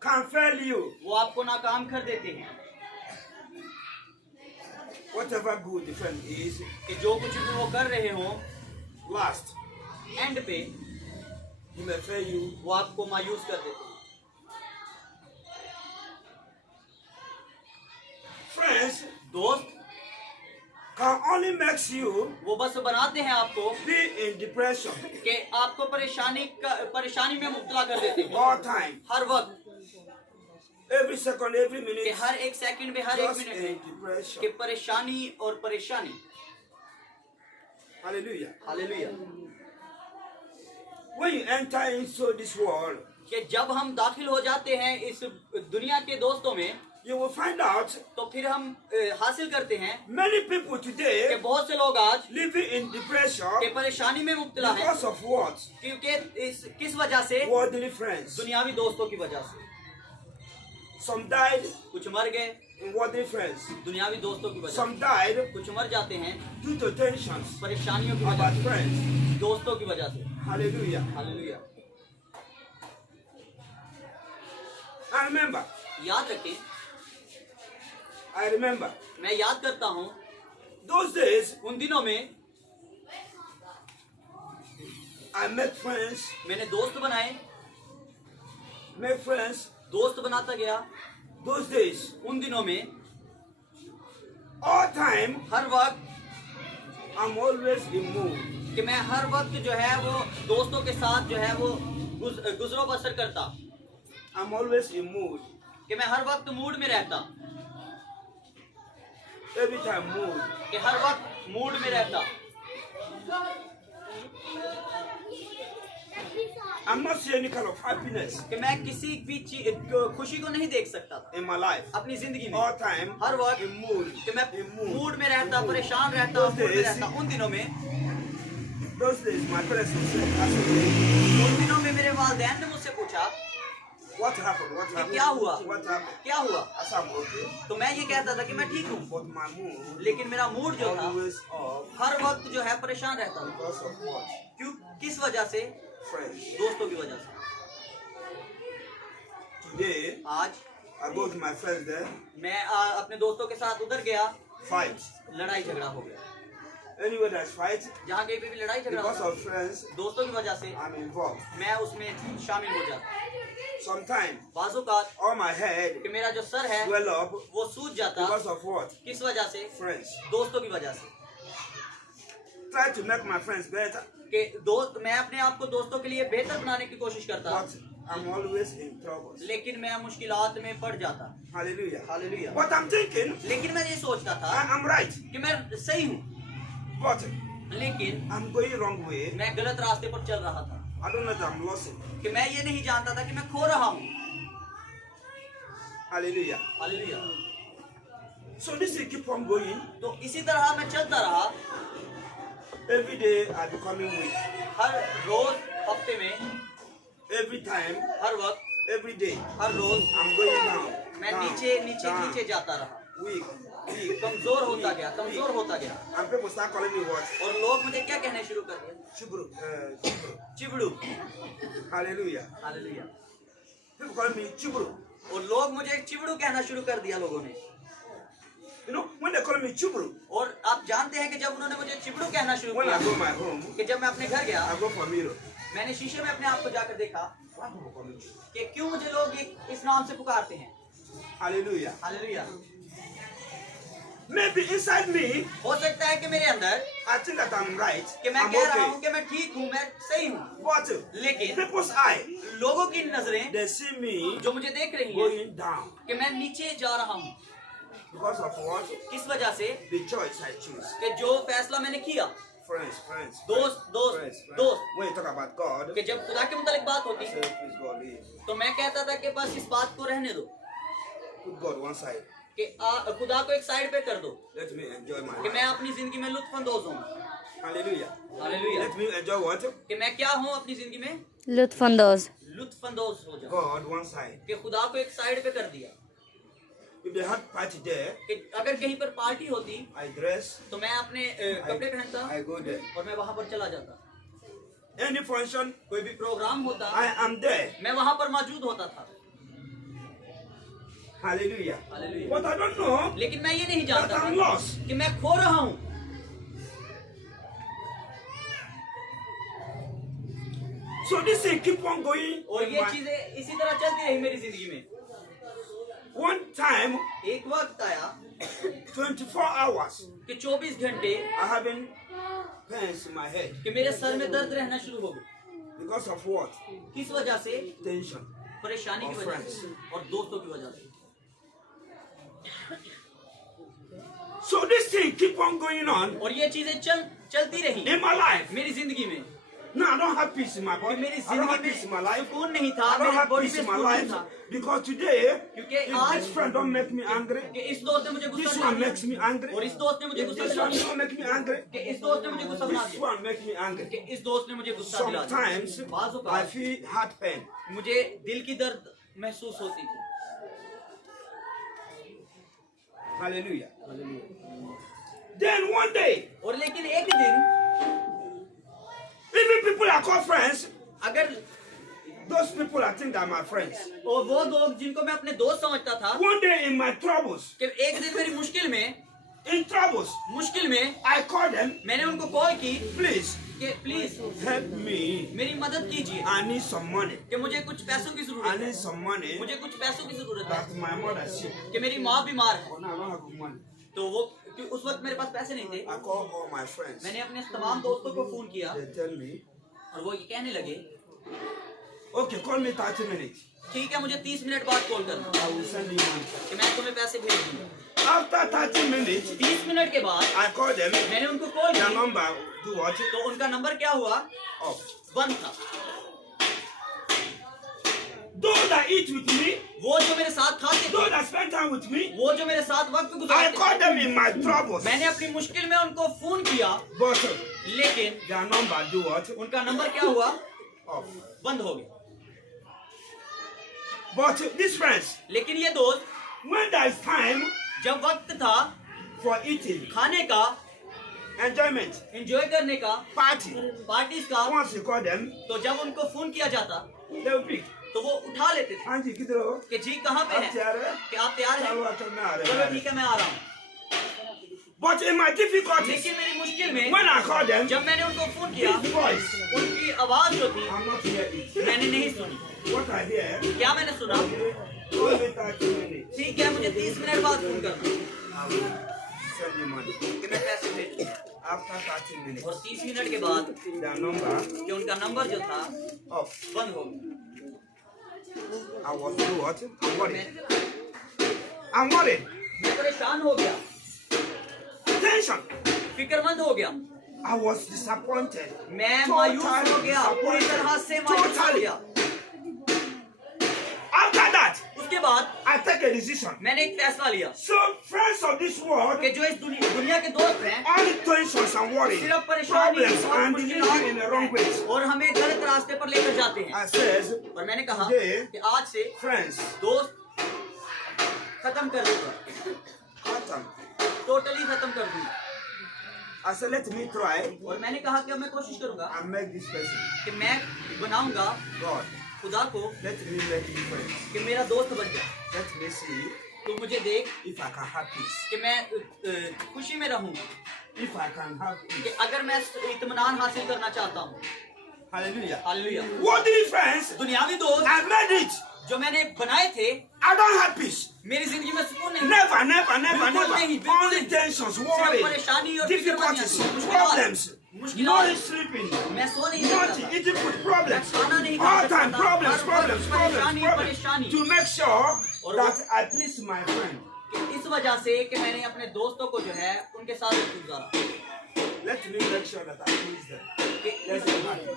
can fail you. वो आपको नाकाम कर देते हैं। Whatever good the friend is, कि जो कुछ भी वो कर रहे हो, last एंड पे he may fail you. वो आपको मायूस कर देते हैं। Friends दोस्त can only makes you वो बस बनाते हैं आपको be in depression कि आपको परेशानी में मुब्तला कर देते हैं all time, हर वक्त, every second, every कि minute, हर एक सेकंड में, हर एक just मिनट in में कि depression. परेशानी और परेशानी। Hallelujah. Hallelujah. When you enter into this world, कि जब हम दाखिल हो जाते हैं इस दुनिया के दोस्तों में, you will find out तो फिर हम हासिल करते हैं many people कि today बहुत से लोग आज living in depression के परेशानी में मुब्तला हैं, because of what? क्योंकि किस वजह से? Worldly friends. दुनियावी दोस्तों की वजह से। Some died कुछ मर गए in worldly friends. दुनियावी दोस्तों की वजह से, Some died कुछ मर जाते हैं due to tensions परेशानियों की वजह about से, friends. दोस्तों की वजह से। Hallelujah. हालेलुया। I remember. याद रखें, I remember. मैं याद करता हूँ Those days, उन दिनों में I met friends, मैंने दोस्त बनाए, make friends. दोस्त बनाता गया। Those days, उन दिनों में all time, हर वक्त I'm always in mood. कि मैं हर वक्त जो है वो दोस्तों के साथ जो है वो गुजरो बसर करता, I'm always in mood. कि मैं हर वक्त मूड में रहता, Every time mood. कि हर वक्त मूड में रहता। I'm not seeing any kind of happiness कि मैं किसी भी खुशी को नहीं देख सकता था in my life. अपनी जिंदगी में। All time, हर वक्त in mood. कि मैं In mood. मूड में रहता, परेशान रहता, मूड में रहता। उन दिनों में Those days, my parents would say, ask me, उन दिनों में मेरे वालिदैन ने मुझसे पूछा what happened? What happened? क्या हुआ? What happened? क्या हुआ? I said, I'm okay. तो मैं ये कहता था कि मैं ठीक हूँ, But my mood लेकिन मेरा मूड जो था always off हर वक्त जो है परेशान रहता था। because of what? क्यों? किस वजह से? Friends. दोस्तों की वजह से। Today, आज I go to my friends there, मैं अपने दोस्तों के साथ उधर गया, fight. लड़ाई झगड़ा हो गया। Anywhere there's fight, जहाँ कहीं पे भी लड़ाई झगड़ा because होता, of friends, दोस्तों की वजह से I'm involved. मैं उसमें शामिल हो जाता। Sometimes, बाजू का all my head कि मेरा जो सर है swell up वो सूज जाता, because of what? किस वजह से? Friends. दोस्तों की वजह से। Try to make my friends better, कि दोस्त, मैं अपने आप को दोस्तों के लिए बेहतर बनाने की कोशिश करता, but I'm always in trouble. लेकिन मैं मुश्किलात में पड़ जाता। Hallelujah. Hallelujah. But I'm thinking, लेकिन मैं ये सोचता था I'm right, कि मैं सही हूँ, but लेकिन I'm going wrong way. मैं गलत रास्ते पर चल रहा था, I don't know that I'm lost. कि मैं ये नहीं जानता था कि मैं खो रहा हूँ। Hallelujah. Hallelujah. So this will keep on going. तो इसी तरह मैं चलता रहा। Every day I becoming weak. हर रोज, हफ्ते में, Every time, हर वक्त, every day, her rose I'm going down. मैं down, नीचे नीचे down, नीचे जाता रहा, weak, weak. कमजोर होता गया, कमजोर होता गया। And people start calling me what? और लोग मुझे क्या कहने शुरू कर दिए? Chibru. Chibru. चिबड़ू। Hallelujah. Hallelujah. People call me Chibru. और लोग मुझे चिबड़ू कहना शुरू कर दिया लोगों ने। You know, when they call me Chibru, और आप जानते हैं कि जब उन्होंने मुझे चिबड़ू कहना शुरू when I किया, go my home, कि जब मैं अपने घर गया, I go for mirror. मैंने शीशे में अपने आप को जाकर देखा Why people call me Chibru? कि क्यों मुझे लोग इस नाम से पुकारते हैं। Hallelujah. Hallelujah. Maybe inside me, हो सकता है कि मेरे अंदर I think that I'm right. कि मैं I'm कह रहा okay. हूँ कि मैं ठीक हूँ, मैं सही हूँ, But लेकिन people's eye, लोगों की नजरें they see me जो मुझे देख रही हैं going down. कि मैं नीचे जा रहा हूँ, Because of what? किस वजह से? The choice I choose. कि जो फैसला मैंने किया। Friends. दोस्त, दोस्त, Friends. दोस्त। When you talk about God, कि जब खुदा के मुतालिक बात I होती say, please God, leave. तो मैं कहता था कि बस इस बात को रहने दो, Put God one side. कि खुदा को एक साइड पे कर दो, Let me enjoy my कि मैं life. अपनी जिंदगी में लुत्फानंदोज हूँ। Hallelujah. Hallelujah. Let me enjoy what? कि मैं क्या हूँ अपनी जिंदगी में? लुत्फानंदोज। लुत्फानंदोज हो जाऊँ। God one side. कि खुदा को एक साइड पे कर दिया। If they had party there, कि अगर कहीं पर पार्टी होती I dress, तो मैं अपने कपड़े पहनता I go there. और मैं वहां पर चला जाता। Any function, कोई भी प्रोग्राम होता I am there. मैं वहां पर मौजूद होता था। Hallelujah. Hallelujah. But I don't know लेकिन मैं ये नहीं that जानता I'm था lost. कि मैं खो रहा हूँ. So this thing keep on going. और ये चीजें इसी तरह चलती रही मेरी जिंदगी में. One time, एक वक्त आया 24 hours, कि 24 घंटे I having pains in my head. कि मेरे सर में दर्द रहना शुरू हो गया. Because of what? किस वजह से? Tension. परेशानी की वजह से और दोस्तों की वजह से. So this thing keep on going on और ये चीजें चलती रही in my life. मेरी जिंदगी में. No, I don't have peace in my कि body. मेरी I don't have जिंदगी peace in में my life. सुकून नहीं था. I don't मेरी have बॉडी peace पे in my सुकून नहीं life था. because today, क्योंकि if आज this friend don't make me angry, कि इस दोस्त ने मुझे गुस्सा this दिला one दिया. makes me angry. और इस दोस्त ने मुझे If गुस्सा this दिला one दिया. don't make me angry, कि इस दोस्त ने मुझे गुस्सा दिला this दिया. one make me कि angry. इस दोस्त ने मुझे गुस्सा दिला दिया. Sometimes बाज़ I औक़ात feel heart pain. मुझे दिल की दर्द महसूस होती थी. Hallelujah. Then one day, और लेकिन एक दिन even people I call friends, अगर those people I think are my friends. और वो लोग जिनको मैं अपने दोस्त समझता था One day in my troubles, कि एक दिन मेरी मुश्किल में I call them, मैंने उनको कॉल की please कि प्लीज help me. मेरी मदद कीजिए I need some money. कि मुझे कुछ पैसों की I जरूरत है. need some money मुझे कुछ पैसों की जरूरत है that my mother sick. कि मेरी माँ बीमार है. Oh, no, I don't have money. तो वो कि उस वक्त मेरे पास पैसे नहीं थे. I call all my friends. मैंने अपने तमाम दोस्तों को फोन किया They tell me, और वो ये कहने लगे okay, call me 30 minutes. ठीक है मुझे 30 मिनट बाद कॉल करना I will send you money. कि मैं तुम्हें पैसे भेज दूंगा. After 30 minutes, 30 मिनट के बाद I call them. मैंने उनको कॉल Their की number, do what? तो उनका नंबर क्या हुआ? Off. बंद था. Those that eat with me, वो जो मेरे साथ खाते थे, those that spend time with me, वो जो मेरे साथ वक्त I गुजारते call थे, them in my troubles. मैंने अपनी मुश्किल में उनको फोन किया But लेकिन their number, do what? उनका नंबर क्या हुआ? Off. बंद हो गया. But these friends, लेकिन ये दोस्त when there is time जब वक्त था for eating, खाने का, enjoyment, एंजॉय करने का, party, पार्टीज का, once you call them, तो जब उनको फोन किया जाता they will pick. तो वो उठा लेते थे Auntie, किधर हो? कि जी कहाँ पे आप है, तैयार है? कि आप तैयार चलो, हैं, चलो, मैं आ रहा चलो हूँ। ठीक है मैं आ रहा हूँ. But in my difficulties, लेकिन मेरी मुश्किल में when I call them, जब मैंने उनको फोन किया this voice, उनकी आवाज जो थी I'm not hear it. मैंने नहीं सुनी. What I hear, क्या मैंने सुना? call me 30 minutes. ठीक है मुझे 30 मिनट बाद फोन करना I will send you money. कि मैं पैसे भेजूंगा. After 30 minutes, और 30 मिनट के बाद their number कि उनका नंबर जो था off. बंद हो गया. I was do what? I'm worried. I'm worried. मैं परेशान हो गया, Tension. फिक्रमंद हो गया, I was disappointed. मैं मायूस हो गया, पूरी तरह से मायूस हो गया. After that, उसके बाद I take a decision. मैंने एक फैसला लिया So, friends of this world, कि जो इस दुनिया के दोस्त हैं only tensions and worries, सिर्फ परेशानी problems, और and leading in the wrong ways. मुश्किलात और हमें गलत रास्ते पर लेकर जाते हैं. I says, और मैंने कहा Today, कि आज से friends, दोस्त खत्म कर दूंगा, Atam. टोटली खत्म कर दूंगा. I said, let me try और मैंने कहा कि अब मैं कोशिश करूंगा and make this person. कि मैं बनाऊंगा God, खुदा को let me make you friends. कि मेरा दोस्त बन जाए. Let me see तू मुझे देख if I can have peace. कि मैं खुशी में रहूं, If I can have कि peace. अगर मैं इत्मीनान हासिल करना चाहता हूं. Hallelujah. हालेलुया. Worldly friends, दुनियावी दोस्त I made it. जो मैंने बनाए थे I don't have peace. मेरी जिंदगी में सुकून नहीं. Never, never, never, बिल्कुल never. नहीं, बिल्कुल Only नहीं. tensions, सिर्फ worry, परेशानी और difficulties, फिक्रमंदियां, problems, मुश्किलात. no sleeping, मैं सो नहीं not सकता. eating food, problems, मैं खाना नहीं खा all सकता time था. problems, हर problems, वक्त problems, परेशानी. problems, to make sure और that I please my friend. इस वजह से कि मैंने अपने दोस्तों को जो है उनके साथ गुजारा. Let me make sure that I please them. कि Let them happy.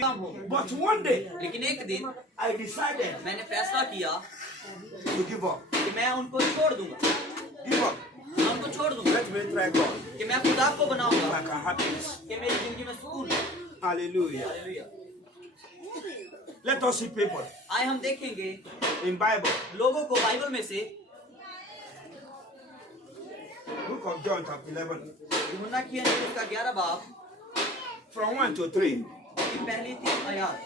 काम हो. But one day, लेकिन एक दिन I decided मैंने फैसला किया to give up. कि मैं उनको छोड़ दूंगा, Give up. मैं उनको छोड़ दूंगा, Let me try God. कि मैं खुदा को If बनाऊंगा I can have peace. कि मेरी जिंदगी में सुकून है. Hallelujah. Hallelujah. Let us see people आए हम देखेंगे in Bible. लोगों को बाइबल में से Book of John chapter 11. यूहन्ना की अंजील उसका 11 बाब From 1 to 3. की पहली 3 आयत.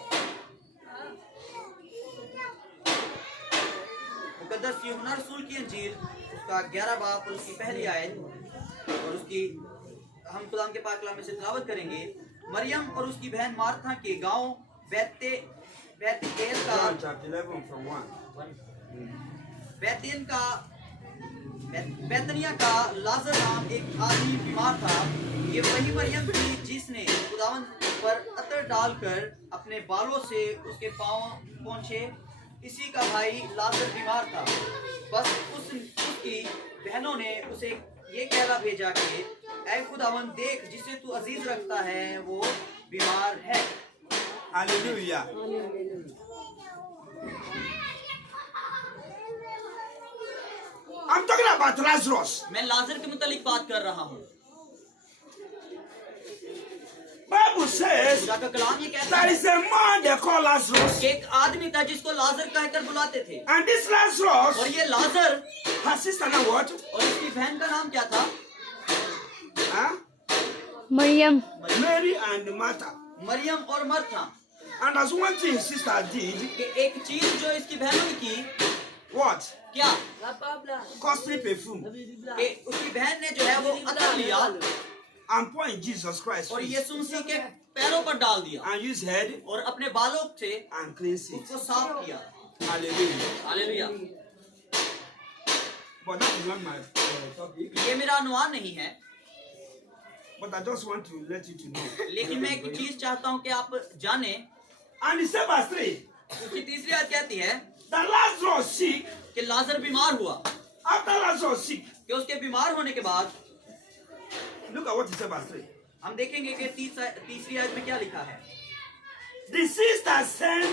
मुकद्दस यूहन्ना रसूल की इंजील उसका 11 बाब और उसकी पहली आयत और उसकी हम खुदाम के पाक कलाम में से तिलावत करेंगे। मरियम और उसकी बहन मार्था के गांव बैतनिय्याह का John chapter 11 from 1. बैतनिया का लाजर नाम एक आदमी बीमार था। ये वही मरियम थी जिसने खुदावन पर अतर डालकर अपने बालों से उसके पांव पोंछे। इसी का भाई लाजर बीमार था। बस उसकी बहनों ने उसे ये कहला भेजा कि ऐ खुदावन देख, जिसे तू अजीज रखता है वो बीमार है। Hallelujah. I'm talking about Lazarus. मैं लाजर के मुतालिक बात कर रहा हूँ। Bible says खुदा का कलाम ये कहता there है is a man they call Lazarus. कि एक आदमी था जिसको लाजर कहकर बुलाते थे। And this Lazarus, और ये लाजर her sister now what? और उसकी बहन का नाम क्या था? Huh? Maryam. Mary and Martha. Maryam और मरथा। And as one thing sister did, कि एक चीज जो इसकी बहनों ने की, what? क्या? Costly perfume. कि उसकी बहन ने जो है वो अतर लिया And pour in Jesus Christ और feet. यीशु मसीह के पैरों पर डाल दिया And use head और अपने बालों से and cleanse it. उसको साफ किया। Hallelujah. Hallelujah. But that is not my topic. ये मेरा अनुमान नहीं है, But I just want to let you to know. लेकिन मैं एक चीज चाहता हूँ कि आप जाने। And the same verse 3. उसकी तीसरी आयत कहती है That Lazarus sick. कि लाजर बीमार हुआ। After Lazarus sick. कि उसके बीमार होने के बाद Look at what he said verse 3. हम देखेंगे कि तीसरी आयत में क्या लिखा है। The sister sent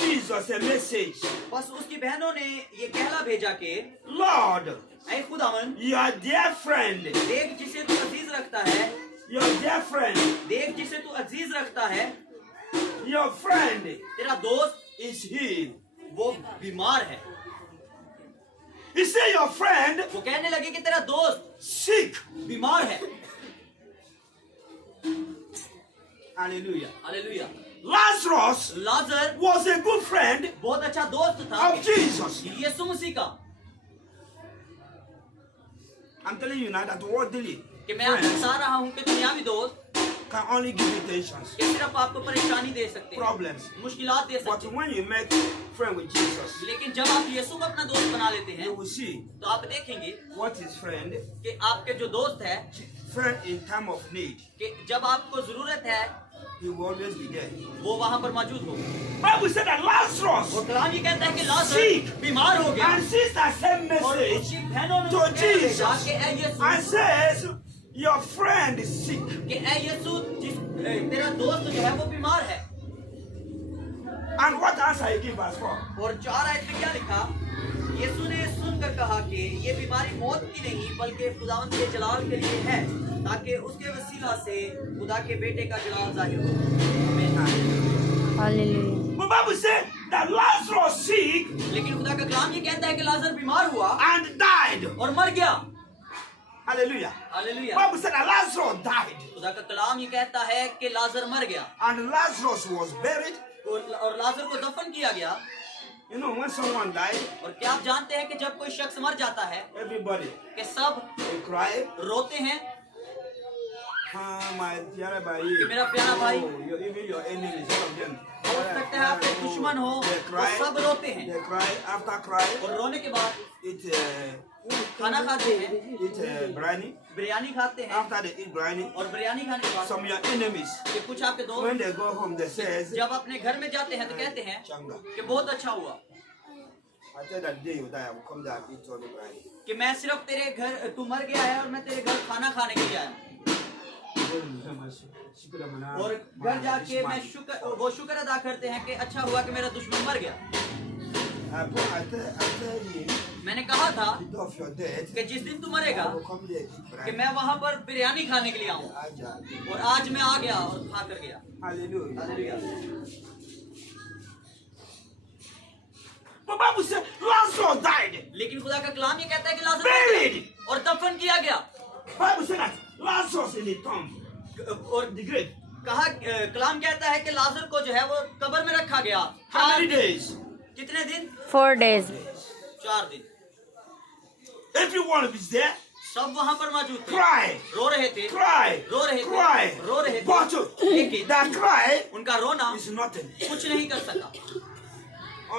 Jesus a message. बस उसकी बहनों ने ये कहला भेजा कि Lord, ऐ खुदावन your dear friend, देख जिसे तू अजीज रखता है, your dear friend, देख जिसे तू अजीज रखता है, your friend तेरा दोस्त is healed. वो बीमार है। He said your friend वो कहने लगे कि तेरा दोस्त sick. बीमार है। Hallelujah. Hallelujah. Lazarus Lazarus was a good friend बहुत अच्छा दोस्त था of Jesus. यीशु मसीह का। I'm telling you now that worldly कि मैं आपको friends बता रहा हूँ कि दुनियावी दोस्त can only give you tensions, कि सिर्फ आपको परेशानी दे सकते हैं, problems. मुश्किलात दे But सकते हैं। when you make friend with Jesus, लेकिन जब आप यीशु को अपना दोस्त बना लेते हैं you will see तो आप देखेंगे what is friend. कि आपके जो दोस्त है Friend in time of need, कि जब आपको जरूरत है he will always be there. वो वहाँ पर मौजूद हो। Bible said that Lazarus और कलाम ये कहता है कि लाजर Sick. बीमार हो गया and sister sent और message उसकी बहनों ने to उसको कह भेजा Jesus कि ऐ यीशु and says your friend is sick. कि ऐ यीशु तेरा दोस्त जो है वो बीमार है। And what answer he give us for? और 4 आयत में क्या लिखा? यीशु ने सुनकर कहा कि ये बीमारी मौत की नहीं बल्कि खुदावंद के जलाल के लिए है, ताकि उसके वसीला से खुदा के बेटे का जलाल जाहिर हो। आमीन। Hallelujah. The Bible said that Lazarus sick लेकिन खुदा का कलाम ये कहता है कि लाजर बीमार हुआ and died. और मर गया। Hallelujah. Hallelujah. Bible said that Lazarus died खुदा का कलाम ये कहता है कि लाजर मर गया and Lazarus was buried. और लाजर को दफन किया गया। You know when someone died, और क्या आप जानते हैं कि जब कोई शख्स मर जाता है everybody कि सब they cry. रोते हैं My dear कि boy, मेरा प्यारा भाई, even your enemies, all of them. हो सकता है आपके दुश्मन हो, They वो cry. सब रोते हैं They cry. After cry, और रोने के बाद eat खाना खाते हैं, biryani. बिरयानी खाते हैं After they eat biryani, और बिरयानी खाने के बाद some of your enemies, कि कुछ आपके दोस्त when they go home, they says, जब अपने घर में जाते हैं तो कहते हैं Changa. कि बहुत अच्छा हुआ I tell that day you die, I will come there and eat all the biryani. कि मैं सिर्फ तेरे घर, तू मर गया है और मैं तेरे घर खाना खाने के लिए आया और घर जाके मैं शुक्र अदा करते हैं कि अच्छा हुआ कि मेरा दुश्मन मर गया। I tell you, मैंने कहा था the day of your death, कि जिस दिन तू मरेगा I will come there and eat कि biryani. मैं वहां पर बिरयानी खाने के लिए आऊँ Aja. और आज मैं आ गया और खा कर गया। Hallelujah. Hallelujah. The Bible said Lazarus died. लेकिन खुदा का कलाम ये कहता है कि लाजर Buried. मर गया और दफन किया गया Bible said that Lazarus in the tomb और the grave. कहा कलाम कहता है कि लाजर को जो है वो कब्र में रखा गया। How many days? कितने दिन? 4 days. 4 दिन। Everyone is there. सब वहां पर मौजूद थे, Cry, रो रहे थे, cry, रो रहे थे, cry. रो रहे थे, But लेकिन that cry उनका रोना is nothing. कुछ नहीं कर सका।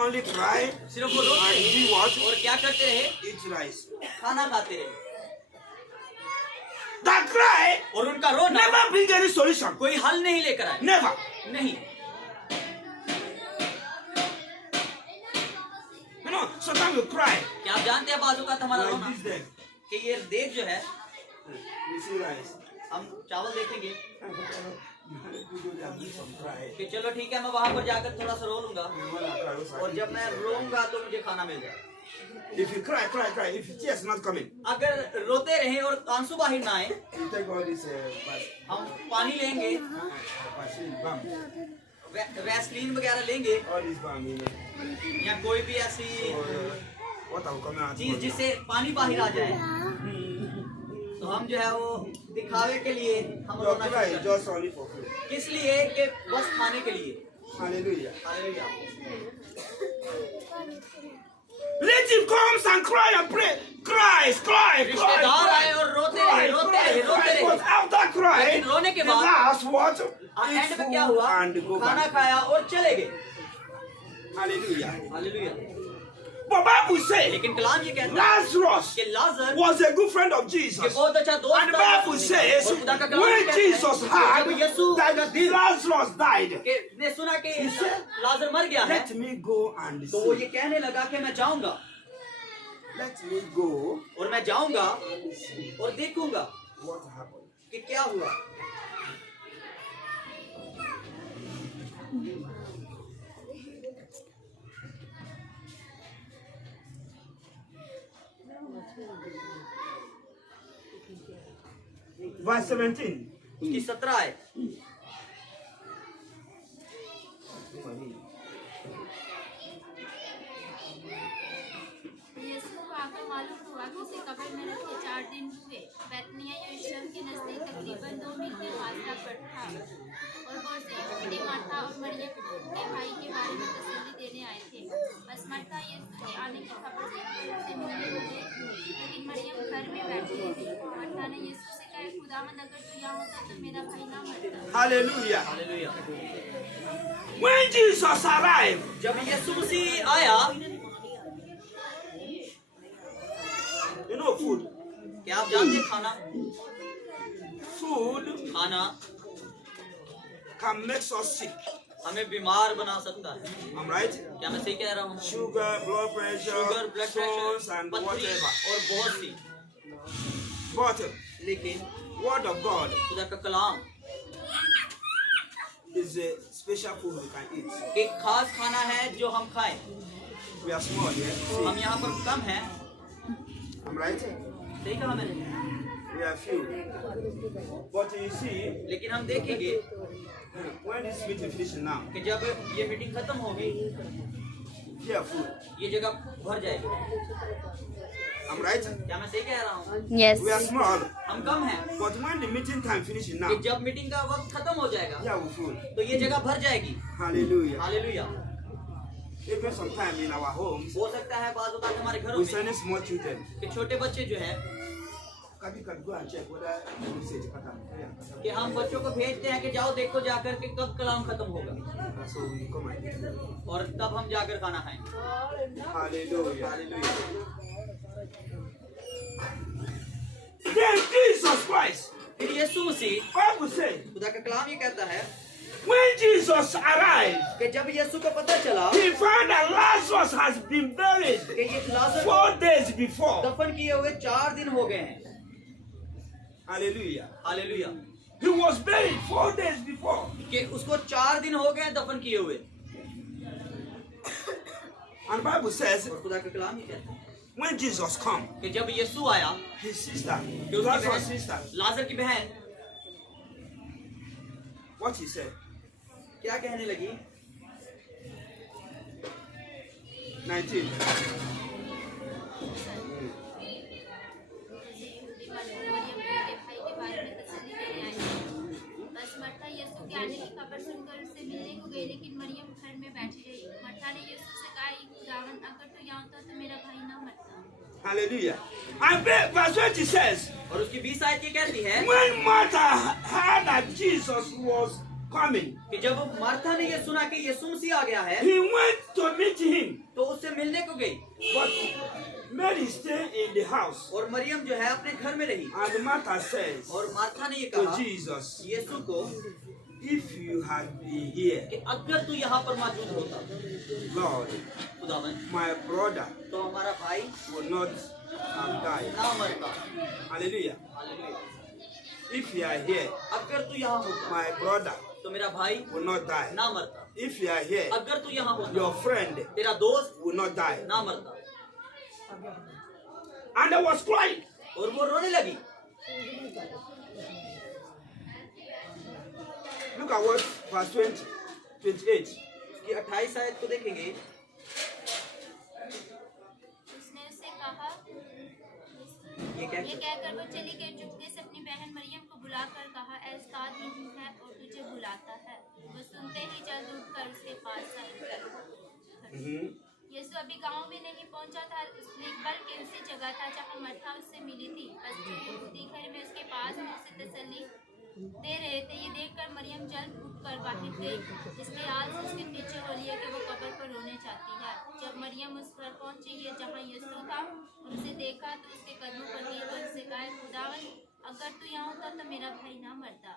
Only cry सिर्फ वो रोते and रहे do what? और क्या करते रहे? Eat rice. खाना खाते रहे। That cry और उनका रोना never bring any solution. कोई हल नहीं लेकर आए, Never. नहीं। You know, sometimes you cry. क्या आप जानते हैं बाजू का हमारा रोना Like this day. कि ये देख जो है, You see rice. हम चावल देखेंगे You go there and do some cry. कि चलो ठीक है मैं वहां पर जाकर थोड़ा सा रो लूंगा You wanna cry, also, और जब मैं रोऊंगा तो मुझे खाना मिल जाए। If you cry, cry, cry. If tears not coming, अगर रोते रहे और आंसू बाहर ना आए, you take all this हम पानी लेंगे, balm, वैसलीन वगैरह लेंगे all this balm, you know. या कोई भी ऐसी So, what I'm coming out चीज जिससे पानी बाहर आ जाए, तो हम जो है वो दिखावे के लिए हम Your रोना cry शुरू is करते just only for food. हैं। किस लिए कि बस खाने के लिए। Hallelujah. Hallelujah. Relative comes and cry and pray. Cries, cry, cry, रिश्तेदार आए cry. और रोते रहे, रोते रहे, रोते But रहे। after crying, लेकिन रोने के the बाद last what? एंड Eat में क्या food हुआ? and go खाना back. खाया और चले गए। Hallelujah. Hallelujah. But Bible says लेकिन कलाम ये कहता है Lazarus कि लाजर was a good friend of कि Jesus. बहुत अच्छा दोस्त And the था। Bible says और खुदा का कलाम ये when कहता है Jesus कि heard जब यीशु that Lazarus died, के ने सुना कि He said, लाजर मर गया है, let me go and तो वो see. ये कहने लगा कि मैं जाऊंगा Let me go और मैं जाऊंगा and see और देखूंगा what happened. कि क्या हुआ। Verse 17. उसकी 17 है। यीशु को आकर मालूम हुआ कि उसे कब्र में रखे 4 दिन हुए। बैतनिय्याह यरूशलेम के नजदीक तकरीबन 2 मील के फासला पर था और गौर से यहूदी मार्था और मरियम के भाई के बारे में तसल्ली देने आए थे। बस मार्था यीशु के आने की खबर से मिलने को गई, लेकिन मरियम घर में बैठी रही। मार्था ने यीशु से कहा, खुदावंद अगर तू यहाँ होता तो मेरा भाई ना मरता। Hallelujah. Hallelujah. When Jesus arrived, जब यीशु मसीह आया, you know food. क्या आप जानते हैं खाना Food खाना can make us sick. हमें बीमार बना सकता है। I'm right? क्या मैं सही कह रहा हूँ? Sugar, blood pressure, sugar, blood stones, pressure, and पथरी whatever. और बहुत सी। But लेकिन Word of God खुदा का कलाम is a special food we can eat. एक खास खाना है जो हम खाएं। We are small, yeah? हम यहाँ पर कम हैं, I'm right? सही कहा मैंने। We are few. But you see, लेकिन हम देखेंगे when this meeting finishes now, कि जब ये मीटिंग खत्म होगी, here food. ये जगह भर जाएगी। I'm right? क्या मैं सही कह रहा हूँ? Yes. We are small. हम कम हैं, But when the meeting time finishes now, कि जब मीटिंग का वक्त खत्म हो जाएगा, here we full. तो ये जगह भर जाएगी। Hallelujah. Hallelujah. Even sometime in our homes, हो सकता है बाज़ औक़ात हमारे घरों we में send small children. कि छोटे बच्चे जो हैं Can go and check whether the message is कि हम बच्चों को भेजते हैं कि जाओ देखो जाकर के कब कलाम खत्म होगा So we come and eat. और तब हम जाकर खाना खाएंगे। Hallelujah. Hallelujah. Then Jesus Christ, फिर यीशु मसीह, Bible says, खुदा का कलाम ये कहता है when Jesus arrived, कि जब यीशु को पता चला he found that Lazarus has been buried कि ये लाजर 4 days before. दफन किए हुए 4 दिन हो गए हैं। Hallelujah. Hallelujah. He was buried 4 days before. कि उसको 4 दिन हो गए दफन किए हुए। And the Bible says, और खुदा का कलाम ये कहता है when Jesus come, कि जब यीशु आया, his sister, कि उसकी Lazarus' बहन sister, लाजर की बहन what he said, क्या कहने लगी? 19. बस मर्था यीशु के आने की खबर सुनकर उससे मिलने को गई, लेकिन मरियम घर में बैठी रही। मर्था ने यीशु से कहा, खुदावंद अगर तू यहाँ होता तो मेरा भाई ना Hallelujah. And verse 20 says, और उसकी 20 आयत ये कहती है when Martha heard that Jesus was coming, कि जब मार्था ने ये सुना कि यीशु मसीह आ गया है he went to meet him. तो उससे मिलने को गई But Mary stayed in the house. और मरियम जो है अपने घर में रही And Martha says और मार्था ने ये to कहा Jesus, यीशु को if you had been here, कि अगर तू यहाँ पर मौजूद होता Lord, खुदावन my brother तो हमारा भाई would not have died. ना मरता Hallelujah. Hallelujah. If you are here, अगर तू यहाँ होता my brother तो मेरा भाई will not die. ना मरता If you are here, अगर तू यहाँ होता your friend तेरा दोस्त will not die. ना मरता And I was crying. और वो रोने लगी Look at what verse 20, 28. उसकी 28 आयत को देखेंगे उसने उससे कहा ये क्या ये कहकर वो चली गई, चुपके से अपनी बहन मरियम को बुलाकर कहा, ऐ उस्ताद यहीं है और तुझे बुलाता है। वो सुनते ही जल्द उठकर उसके पास आई। यीशु अभी गांव में नहीं पहुंचा था, बल्कि उसी जगह था जहां मरथा उससे मिली थी। बस जो यहूदी घर में उसके पास उसे तसल्ली दे रहे थे, ये देखकर मरियम जल्द उठकर बाहर गई। इसके हाल से उसके पीछे हो लिया कि वो कब्र पर रोने चाहती है। जब मरियम उस पर पहुंची है जहाँ यीशु था और उसे देखा तो उसके कदमों पर गिर कर उससे कहा, खुदावन अगर तू यहाँ होता तो मेरा भाई ना मरता।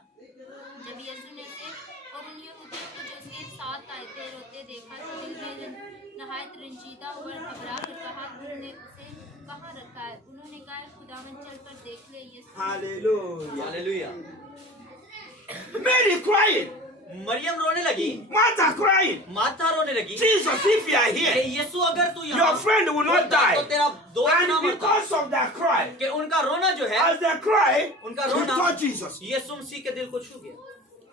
जब यीशु ने उसे और उन यहूदियों को जो उसके साथ आए थे रोते देखा तो दिल में नहायत रंजीदा हुआ, घबरा कर कहा, तुमने उसे कहाँ रखा है? उन्होंने कहा, खुदावन चल कर देख ले। यीशु Hallelujah. Hallelujah. Mary crying. Maryam रोने लगी Martha crying. मार्था रोने लगी Jesus, if you are कि here, यीशु अगर तू यहाँ your friend will not होता तो die. तेरा दोस्त ना And मरता। because of that cry, कि उनका रोना जो है as they cry, उनका he रोना touched Jesus. यीशु मसीह के दिल को छू गया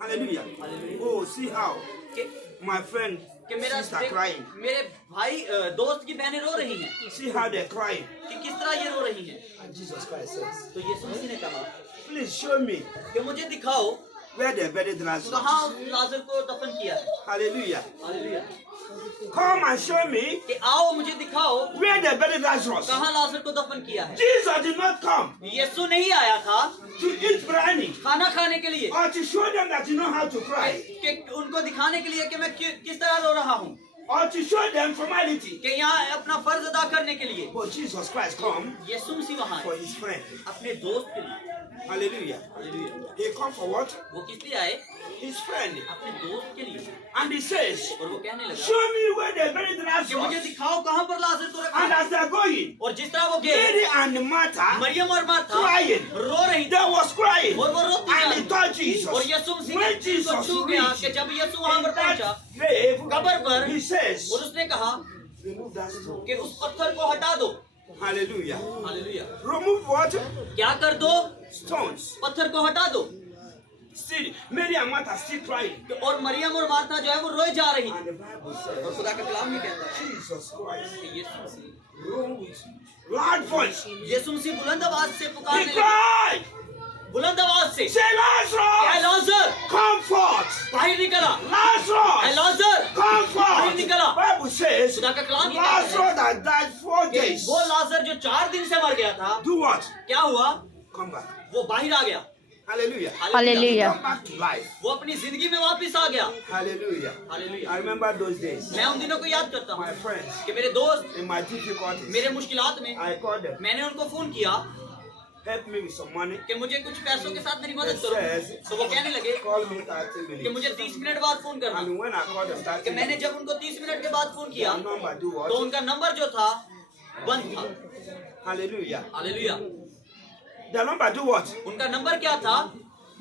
Hallelujah. Hallelujah. Oh, see how कि my friend कि मेरा sister crying. मेरे भाई दोस्त की बहनें रो रही हैं See how they're crying. कि किस तरह ये रो रही हैं। And Jesus Christ says, तो यीशु मसीह ने कहा please show me कि मुझे दिखाओ where they buried Lazarus. कहाँ लाजर को दफन किया है। Hallelujah. Hallelujah. Come and show me कि आओ मुझे दिखाओ where they buried Lazarus. कहाँ लाजर को दफन किया है। Jesus did not come यीशु नहीं आया था to eat biryani खाना खाने के लिए or to show them that you know how to cry कि उनको दिखाने के लिए कि मैं किस तरह रो रहा हूँ or to show them formality. कि यहाँ अपना फर्ज अदा करने के लिए। But Jesus Christ come यीशु मसीह वहाँ for आए his friend. अपने दोस्त के लिए। Hallelujah. Hallelujah. He come for what? वो किस लिए आए? His friend. अपने दोस्त के लिए। And he says, और वो कहने लगा show me where they buried कि मुझे Lazarus. दिखाओ कहाँ पर लाजर को रखा And है। as they're going, और जिस तरह वो गए Mary and Martha मरियम और मार्था crying. रो रही थी They was crying. और वो रोती And he जा touched Jesus. और यीशु मसीह When ने Jesus उसको छू गया कि reached जब यीशु वहाँ in पर पहुंचा that grave, कब्र पर he says, और उसने कहा remove that stone. कि उस पत्थर को हटा दो। Hallelujah. हालेलुया। Remove what? क्या कर दो? Stones. पत्थर को हटा दो। Still, Mary and Martha still crying. और मरियम और मार्था जो है वो रोए जा रही And the Bible और says, खुदा का कलाम ये कहता है Jesus Christ कि यीशु मसीह roared with loud voice. यीशु मसीह बुलंद आवाज से He पुकारने लगे। cried, बुलंद आवाज से say क्या Lazarus, लाजर come forth. बाहर निकला। Lazarus, लाजर come बाहर forth. निकला। Bible says, खुदा का कलाम ये कहता है Lazarus that died 4 कि days. वो लाजर जो 4 दिन से मर गया था Do what? क्या हुआ? Come back. वो बाहर आ गया। Hallelujah. Hallelujah. Come back to life. वो अपनी जिंदगी में वापस आ गया। Hallelujah. Hallelujah. I remember those days. मैं उन दिनों को याद करता My हूँ friends, कि मेरे दोस्त in my difficulties, मेरे मुश्किलात में I called them. मैंने उनको फोन किया Help me with some money. कि मुझे कुछ पैसों के साथ मेरी मदद They करो। says, तो वो कहने लगे call me 30 कि minutes. मुझे 30 मिनट बाद फोन करना। And when I called them कि 30 मैंने minutes, जब उनको 30 मिनट के बाद फोन किया their number do तो what? उनका नंबर जो था बंद था। Hallelujah. Hallelujah. Their number do what? उनका नंबर क्या था?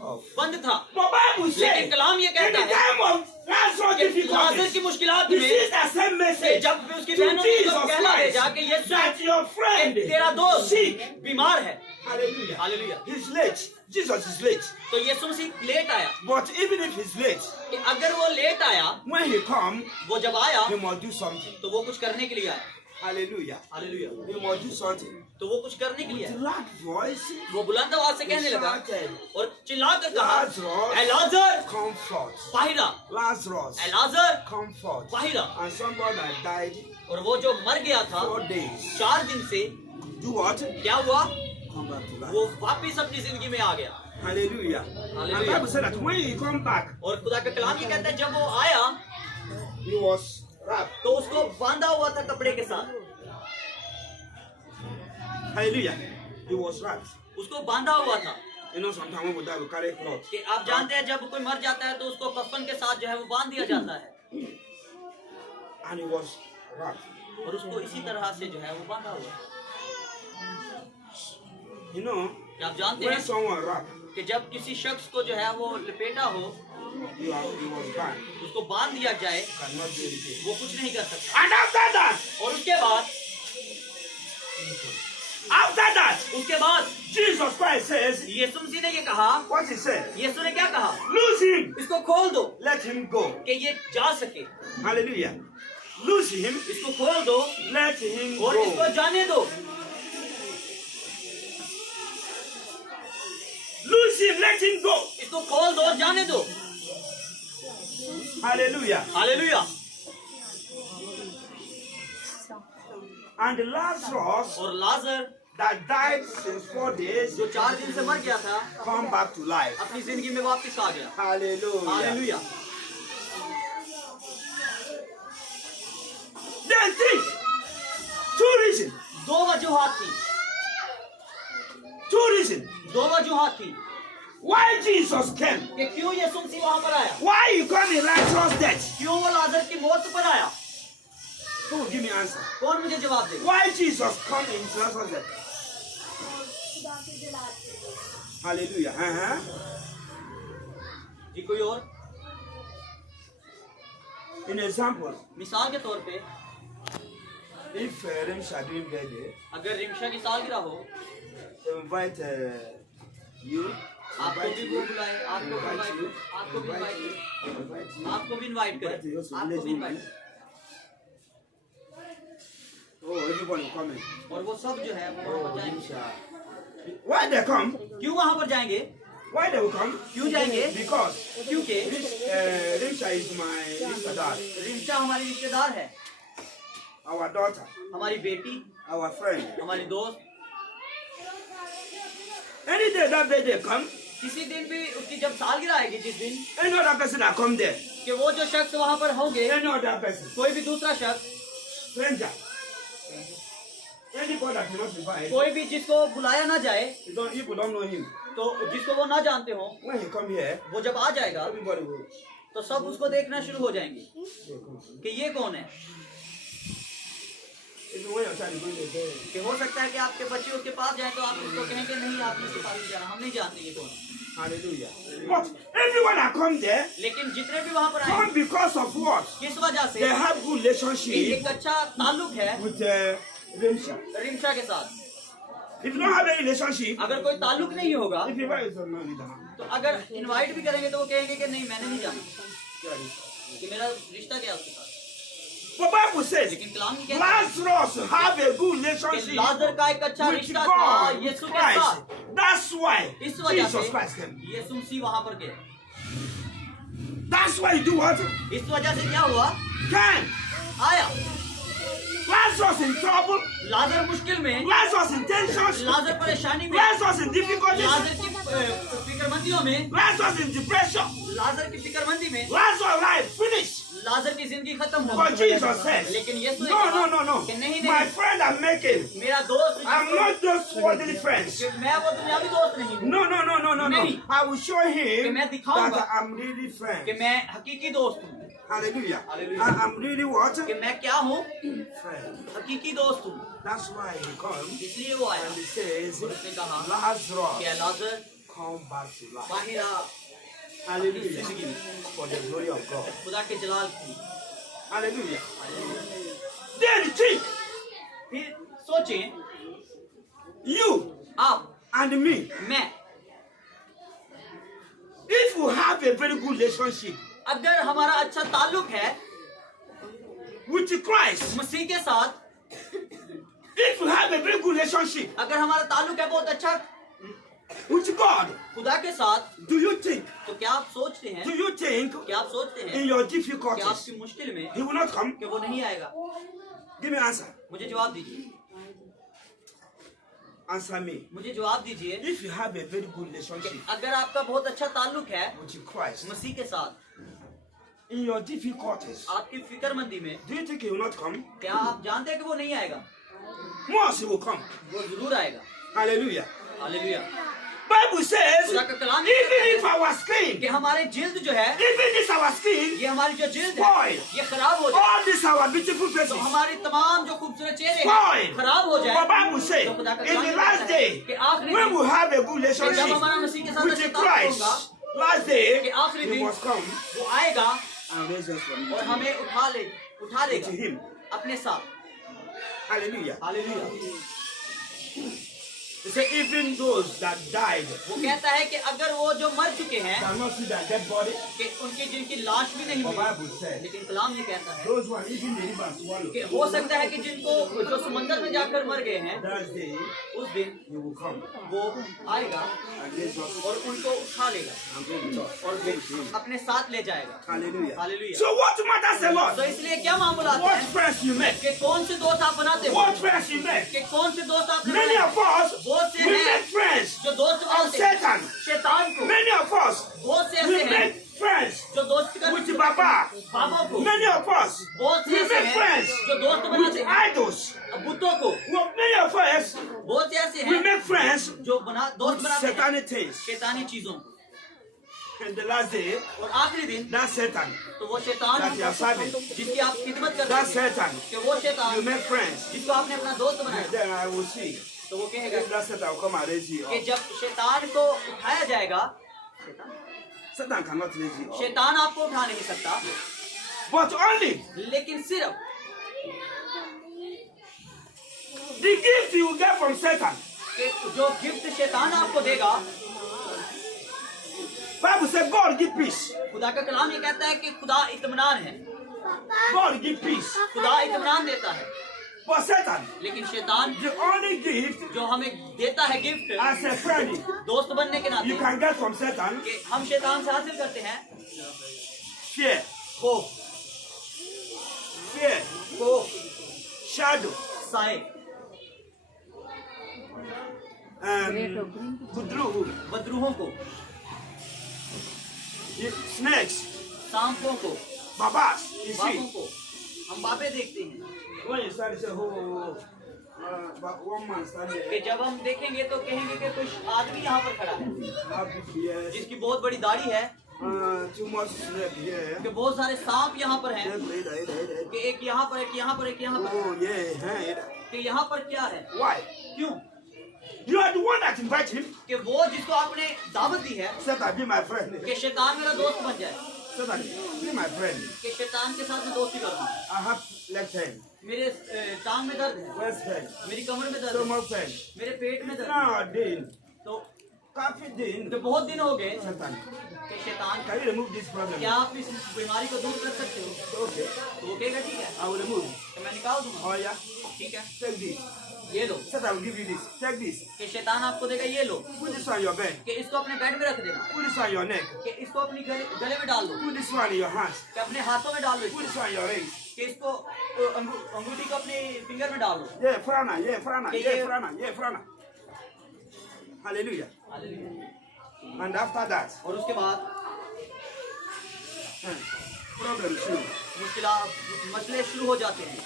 Off. बंद था। But Bible लेकिन says, कलाम ये in कहता the है time of Lazarus कि लाजर difficulties, की मुश्किलात he में sees that same कि message जब उसकी to बहनों ने Jesus उसको कहना भेजा Christ कि यीशु that your friend तेरा दोस्त sick. बीमार है। Hallelujah. Hallelujah. He's late. Jesus is late. तो यीशु मसीह लेट आया But even if he's late, कि अगर वो लेट आया when he come, वो जब आया he must do something. तो वो कुछ करने के लिए आया। Hallelujah. Hallelujah. He must do something. तो वो कुछ करने के लिए With आया। loud voice, वो बुलंद आवाज से he कहने लगा shouted, और चिल्ला कर कहा Lazarus, ऐ लाजर come forth. बाहर आ। Lazarus, ऐ लाजर come forth. बाहर आ। And somebody that died और वो जो मर गया था 4 days, 4 दिन से do what? क्या हुआ? Come back to life. वो वापिस अपनी जिंदगी में आ गया। Hallelujah. Hallelujah. And the Bible said that when he come back, और खुदा का कलाम ये कहता है जब वो आया he was wrapped. तो उसको बांधा हुआ था कपड़े के साथ। Hallelujah. He was wrapped. उसको बांधा हुआ था। You know, sometimes when we die, we carry cloth. कि आप जानते हैं जब कोई मर जाता है तो उसको कफन के साथ जो है वो बांध दिया जाता है। And he was wrapped. और उसको इसी तरह से जो है वो बांधा हुआ। You know, कि आप जानते when हैं someone wrapped, कि जब किसी शख्स को जो है वो लपेटा हो, he was bound. उसको बांध दिया जाए, Cannot do anything. वो कुछ नहीं कर सकता। And after that, और उसके बाद Jesus Christ says, यीशु मसीह ने ये कहा, what he said, यीशु ने क्या कहा? lose him, इसको खोल दो let him go. कि ये जा सके। Hallelujah. Lose him, इसको खोल दो let him और इसको go. जाने दो। Lose him, let him go. इसको खोल दो और जाने दो। Hallelujah. हालेलुया। And Lazarus और लाजर that died since 4 days जो 4 दिन से मर गया था come back to life. अपनी जिंदगी में वापस आ गया। Hallelujah. Hallelujah. Then think. 2 reasons. दो वजूहात थी। 2 reasons. दो वजूहात थी Why Jesus came. कि क्यों यीशु मसीह वहां पर आया, Why you come in Lazarus' death. क्यों वो लाजर की मौत पर आया। Who will give me answer? कौन मुझे जवाब दे। Why Jesus come in Lazarus' death. Hallelujah. जी कोई और In example, मिसाल के तौर पे if Rems are doing birthday, अगर रिमशा की सालगिरह हो, they invite you. आपको भी वो बुलाए, आपको भी इनवाइट करें, आपको भी इनवाइट करें, आपको भी इनवाइट करें। Oh, everybody coming. और वो सब जो है वो वहाँ पर जाएंगे। Why they come? क्यों वहाँ पर जाएंगे? Why they will come? क्यों जाएंगे? Because क्योंकि Rimsha is my risadar, Rimsha हमारी रिश्तेदार है, our daughter, हमारी बेटी, our friend. हमारी दोस्त। Any day that day they come, किसी दिन भी उसकी जब सालगिरह आएगी, जिस दिन any other person that come there, कि वो जो शख्स वहाँ पर होंगे, any other person, कोई भी दूसरा शख्स, stranger, anybody that you not invite, कोई भी जिसको बुलाया ना जाए, if you don't know him, तो जिसको वो ना जानते हो, when he come here, वो जब आ जाएगा everybody will. तो सब उसको देखना शुरू हो जाएंगे कि ये कौन है। Even when your child is going to bed, कि हो सकता है कि आपके बच्चे उसके पास जाए तो आप उसको कहेंगे नहीं, आपने उसके पास नहीं जाना, हम नहीं जानते ये कौन है। hallelujah. But everyone that come there, लेकिन जितने भी वहाँ पर आए, come because of what? किस वजह से? They have good कि relationship एक अच्छा ताल्लुक है with Rimsha. रिमशा के साथ। If you don't have any relationship, अगर कोई ताल्लुक नहीं होगा if you invite someone, you don't. तो अगर इनवाइट भी करेंगे तो वो कहेंगे कि नहीं मैंने नहीं जाना, कि मेरा रिश्ता क्या है उसके साथ। But Bible says लेकिन कलाम ये कहता है Lazarus have a good कि relationship लाजर का एक अच्छा with रिश्ता था God, यीशु के Christ. साथ। That's why इस वजह Jesus से Christ came. यीशु मसीह वहाँ पर गए। That's why you do what? इस वजह से क्या हुआ? Came. आया। Lazarus in trouble. लाजर मुश्किल में, Lazarus in tensions. लाजर परेशानी में, Lazarus in difficulties. लाजर की फिक्रमंदियों में, Lazarus in depression. लाजर की फिक्रमंदी में, Lazarus life finished. लाजर की जिंदगी खत्म हो But गई। Jesus said, लेकिन यीशु ने no, कहा no, no, no. कि नहीं My नहीं, friend I'm making. मेरा दोस्त, I'm not just worldly friends. कि मैं वो दुनियावी दोस्त नहीं हूँ, No, no, no, no, no, no. नहीं। I will show कि him मैं दिखाऊंगा that I'm really कि friend. मैं हकीकी दोस्त हूँ, Hallelujah. Hallelujah. I'm really what? कि मैं क्या हूँ? Friend. हकीकी दोस्त हूँ। That's why he comes इसलिए वो आया and he says, और उसने कहा Lazarus, कि लाजर come back to life. बाहर आ Hallelujah. जिंदगी में, For the glory of God. खुदा के जलाल की। Hallelujah. Then think, फिर सोचें, you आप, and me, मैं, if we have a very good relationship अगर हमारा अच्छा ताल्लुक है with Christ, मसीह के साथ, if we have a very good relationship अगर हमारा ताल्लुक है बहुत अच्छा with God, खुदा के साथ, do you think, तो क्या आप सोचते हैं, क्या आप सोचते in हैं your कि difficulties, आपकी मुश्किल में he will not come? कि वो नहीं आएगा? Give me an answer. मुझे जवाब दीजिए। answer me. मुझे जवाब दीजिए, If you have a very good relationship अगर आपका बहुत अच्छा ताल्लुक है with Christ, मसीह के साथ, in your difficulties, आपकी फिक्रमंदी में, do you think he will not come? क्या आप जानते हैं कि वो नहीं आएगा? Most he will come. वो जरूर आएगा। Hallelujah. हालेलुया। Bible says, खुदा का कलाम even ये if our skin, कि हमारे जिल्द जो है, even if our skin, ये हमारी जो जिल्द है, spoil, ये खराब हो जाए, all these our beautiful तो faces, हमारे तमाम जो खूबसूरत चेहरे spoil. हैं खराब हो जाए, The Bible says, तो खुदा का in कलाम the ये last कहता है day, कि आखिरी when दिन we have a good जब relationship हमारा मसीह के साथ with अच्छा the ताल्लुक Christ, होगा, last कि day, आखिरी he दिन must come वो आएगा and raise us from और the हमें उठा to लेगा him. अपने साथ। Hallelujah. Hallelujah. He said, even those that died वो कहता है कि अगर वो जो मर चुके हैं shall not see their dead body. कि उनकी जिनकी लाश भी नहीं The मिली, Bible said, लेकिन कलाम ये कहता है those who are eating the river and swallow, कि हो सकता है कि जिनको जो समंदर में जाकर मर गए हैं, that day उस दिन he will come वो आएगा and raise us और उनको उठा लेगा and go with us. और वो अपने साथ ले जाएगा। Hallelujah. Hallelujah. So what matters a lot? तो इसलिए क्या मामला What है friends you make? कि कौन से दोस्त आप बनाते हो, What friends you make? कि कौन से दोस्त आप Many of us, बहुत से we हैं make friends जो दोस्त of बनाते हैं Satan. शैतान को, Many of us, बहुत से we ऐसे हैं make friends जो दोस्त करते with हैं Baba. बाबा को, Many of us, बहुत से we ऐसे make friends हैं जो दोस्त with बनाते हैं idols. बुतों को, Well, many of us, बहुत से ऐसे we हैं make friends जो दोस्त with बनाते हैं satanic things. शैतानी चीजों को। And the last day, और आखिरी दिन that Satan, तो वो शैतान that you are serving, जिसकी आप खिदमत करते that हैं Satan, कि वो you शैतान make friends. जिसको आपने अपना दोस्त बनाया, Then I will see तो वो कहेगा if that Satan will come and raise you कि up. जब शैतान को उठाया जाएगा, Satan cannot raise you up. शैतान आपको उठा नहीं सकता, But only लेकिन सिर्फ the gift you get from Satan. कि जो गिफ्ट शैतान आपको देगा, Bible says God give peace. खुदा का कलाम ये कहता है कि खुदा इत्मीनान है, God give peace. खुदा इत्मीनान देता है, But Satan, लेकिन शैतान the only gift जो हमें देता है गिफ्ट as a friend दोस्त बनने के you नाते can get from Satan, कि हम शैतान से हासिल करते हैं fear, खौफ, fear, खौफ, shadow, साए, kudru, बदरूहों को, snakes, सांपों को, babas. You बापों see, को हम बापें देखते हैं when you start to say, oh, but one man standing कि there, जब हम देखेंगे तो कहेंगे कि कुछ आदमी यहाँ पर खड़ा है have big ears, जिसकी बहुत बड़ी दाढ़ी है, too much snake here. कि बहुत सारे सांप यहाँ पर हैं, Yeah, कि एक यहाँ पर, एक यहाँ पर, एक यहाँ पर, oh, yeah, head. कि यहाँ पर क्या है, Why? क्यों? You are the one that invite him. कि वो जिसको आपने दावत दी है Satan, be my friend. कि शैतान मेरा दोस्त बन जाए, Satan, be my friend. कि शैतान के साथ मैं दोस्ती करूँ, I have left hand, मेरे टांग में दर्द है, west hand, मेरी कमर में दर्द है, stomach pain. मेरे पेट में दर्द है, Now, then, तो coffee din. कि बहुत दिन हो गए Satan, कि शैतान, can you remove this problem? क्या आप इस बीमारी को दूर कर सकते हो? Okay, तो वो कहेगा ठीक है, I will remove. तो मैं निकाल दूंगा, Oh yeah, ठीक है, take this. ये लो, Satan will give you this. Take this. कि शैतान आपको देगा ये लो, Put this on your bed. कि इसको अपने बेड में रख देना, Put this on your neck. कि इसको अपनी गले में डाल दो, Put this one in your hands. कि अपने हाथों में डाल दो, Put this on your rings. कि इसको अंगूठी को अपने फिंगर में डाल दो। Yeah, frana, yeah, frana, yeah, frana, yeah, frana. Hallelujah. And after that, और उसके बाद problem should. मसले शुरू हो जाते हैं।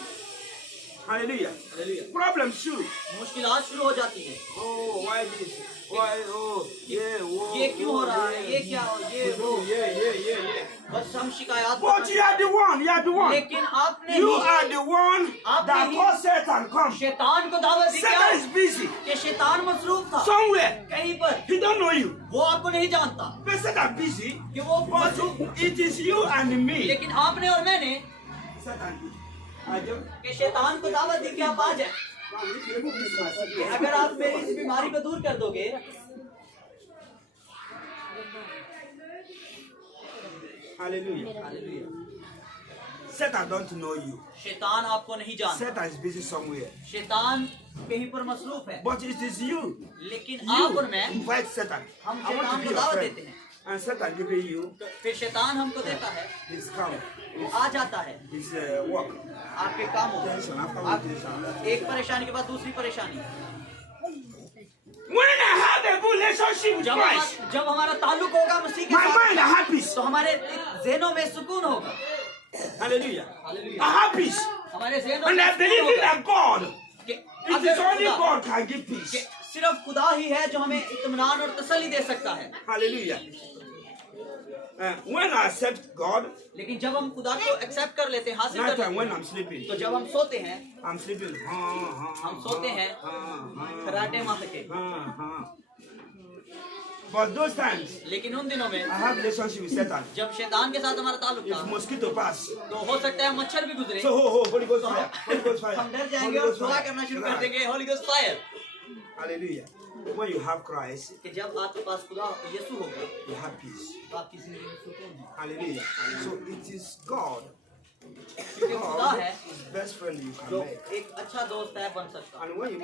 Hallelujah. हालेलुया। Problem should. मुश्किलात शुरू हो जाती है। Oh, why this? Why? Oh, yeah, whoa. ये क्यों हो रहा है? yeah, ये क्या? ये वो। Yeah. बस हम शिकायत But you are the one. You are the one. लेकिन आपने You he are the one आपने that he- caused Satan come. शैतान को दावत दी क्या? Satan is busy कि शैतान मसरूफ था somewhere. कहीं पर, He don't know you. वो आपको नहीं जानता But Satan busy. कि वो मसरूफ, But it is you and me. लेकिन आपने और मैंने Satan. I don't. कि शैतान को दावत दी कि आप आ जाए, If you remove this mask, कि अगर आप मेरी इस बीमारी को दूर कर दोगे, Hallelujah. Satan don't know you. शैतान आपको नहीं जानता, Satan is busy somewhere. शैतान कहीं पर मसरूफ है, But it is you. लेकिन आप और You मैं invite Satan. हम I want शैतान to be को your दावत friend. देते हैं, And Satan giving you तो फिर शैतान हमको देता है, his come, वो आ जाता है his work. आपके कामों में, Tension after आप tension. एक परेशानी के बाद दूसरी परेशानी, relationship with Christ, जब हमारा ताल्लुक होगा मसीह के my साथ, mind I have peace. तो हमारे ज़हनों में सुकून होगा। Hallelujah. I have peace. हमारे ज़हनों And में I सुकून believe होगा that God, कि it is अगर only खुदा- God can give कि peace. सिर्फ खुदा ही है जो हमें इत्मीनान और तसल्ली दे सकता है। Hallelujah. When I accept God, लेकिन जब हम खुदा को एक्सेप्ट कर लेते हैं, हासिल कर night time लेते when हैं, I'm sleeping, तो जब हम सोते हैं, I'm sleeping. हम सोते हैं खराटे मार के। But those times, लेकिन उन दिनों में I have relationship with Satan. जब शैतान के साथ हमारा ताल्लुक If था, mosquito pass, तो हो सकता है मच्छर भी गुजरे, so Holy Ghost fire, Holy Ghost fire, हम डर Holy जाएंगे और Ghost दुआ fire. करना शुरू कर देंगे, Holi ghost fire. Hallelujah. When you have Christ, कि जब आपके पास खुदा यीशु होगा, you have peace. तो आपकी जिंदगी में सुकून है, Hallelujah. So it is God. क्योंकि खुदा God है is best friend you जो can make. एक अच्छा दोस्त है बन सकता है। And when you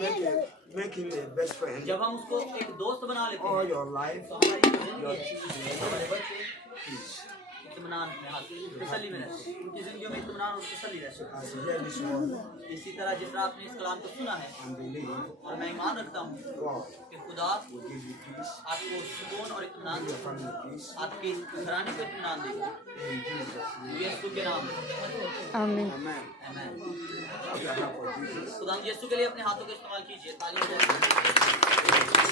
make him a best friend, जब हम उसको एक दोस्त बना लेते all हैं, your life, तो हमारी your जिंदगी children, हमारे बच्चे peace. इत्मीनान में हासिल तसल्ली में रहते हैं, उनकी जिंदगियों में इत्मीनान और तसल्ली रहती है। As you hear this word इसी तरह जिस तरह आपने इस कलाम को सुना है and believe, और मैं ईमान रखता हूँ God कि खुदा will give you peace, आपको सुकून और इत्मीनान give your देगा, family peace. आपके घराने को इत्मीनान देगा, In Jesus' name. यीशु के नाम में। आमीन। Amen. आमीन। Clap your hand for Jesus. खुदा यीशु के लिए अपने हाथों का इस्तेमाल कीजिए, तालियां बजाइए।